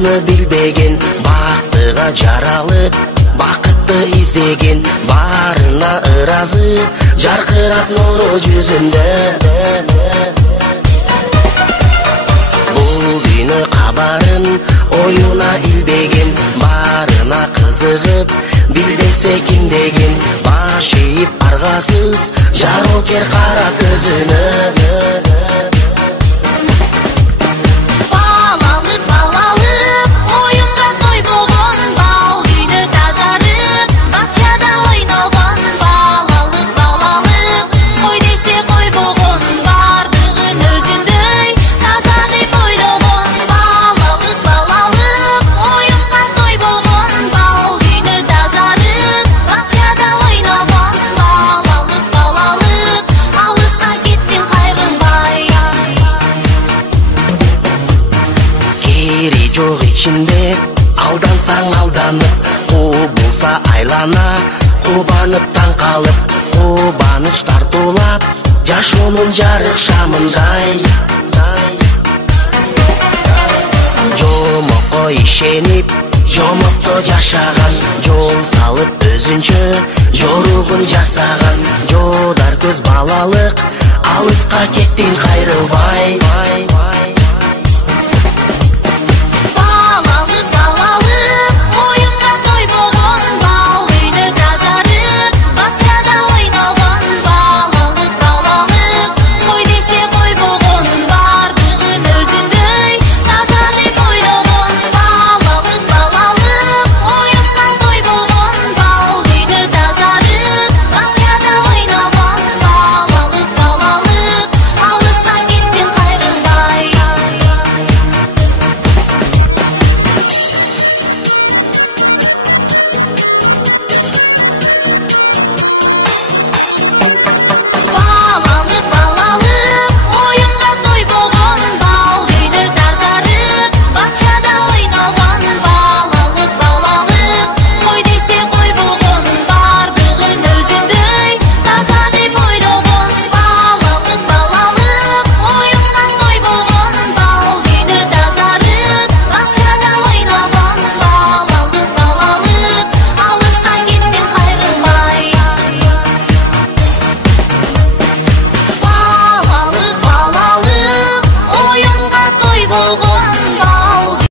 бактыны билбеген, бактыга жаралып бакытты издеген, барына ыразы жаркырап нуру жүзүндө. Бул күнү кабарын оюна илбеген, барына кызыгып билбесе ким деген, баш ийип аргасыз жарокер карап көзүнө. Жок ичинде алдансаң алданып, кубулса айлана, кубанып таң калып, кубаныч тартуулап, жашоонун жарык шамындай. Жомокко ишенип, жомокто жашаган, жол салып өзүнчө жоругун жасаган, жодар көз балалык, алыска кеттин кайрылбай.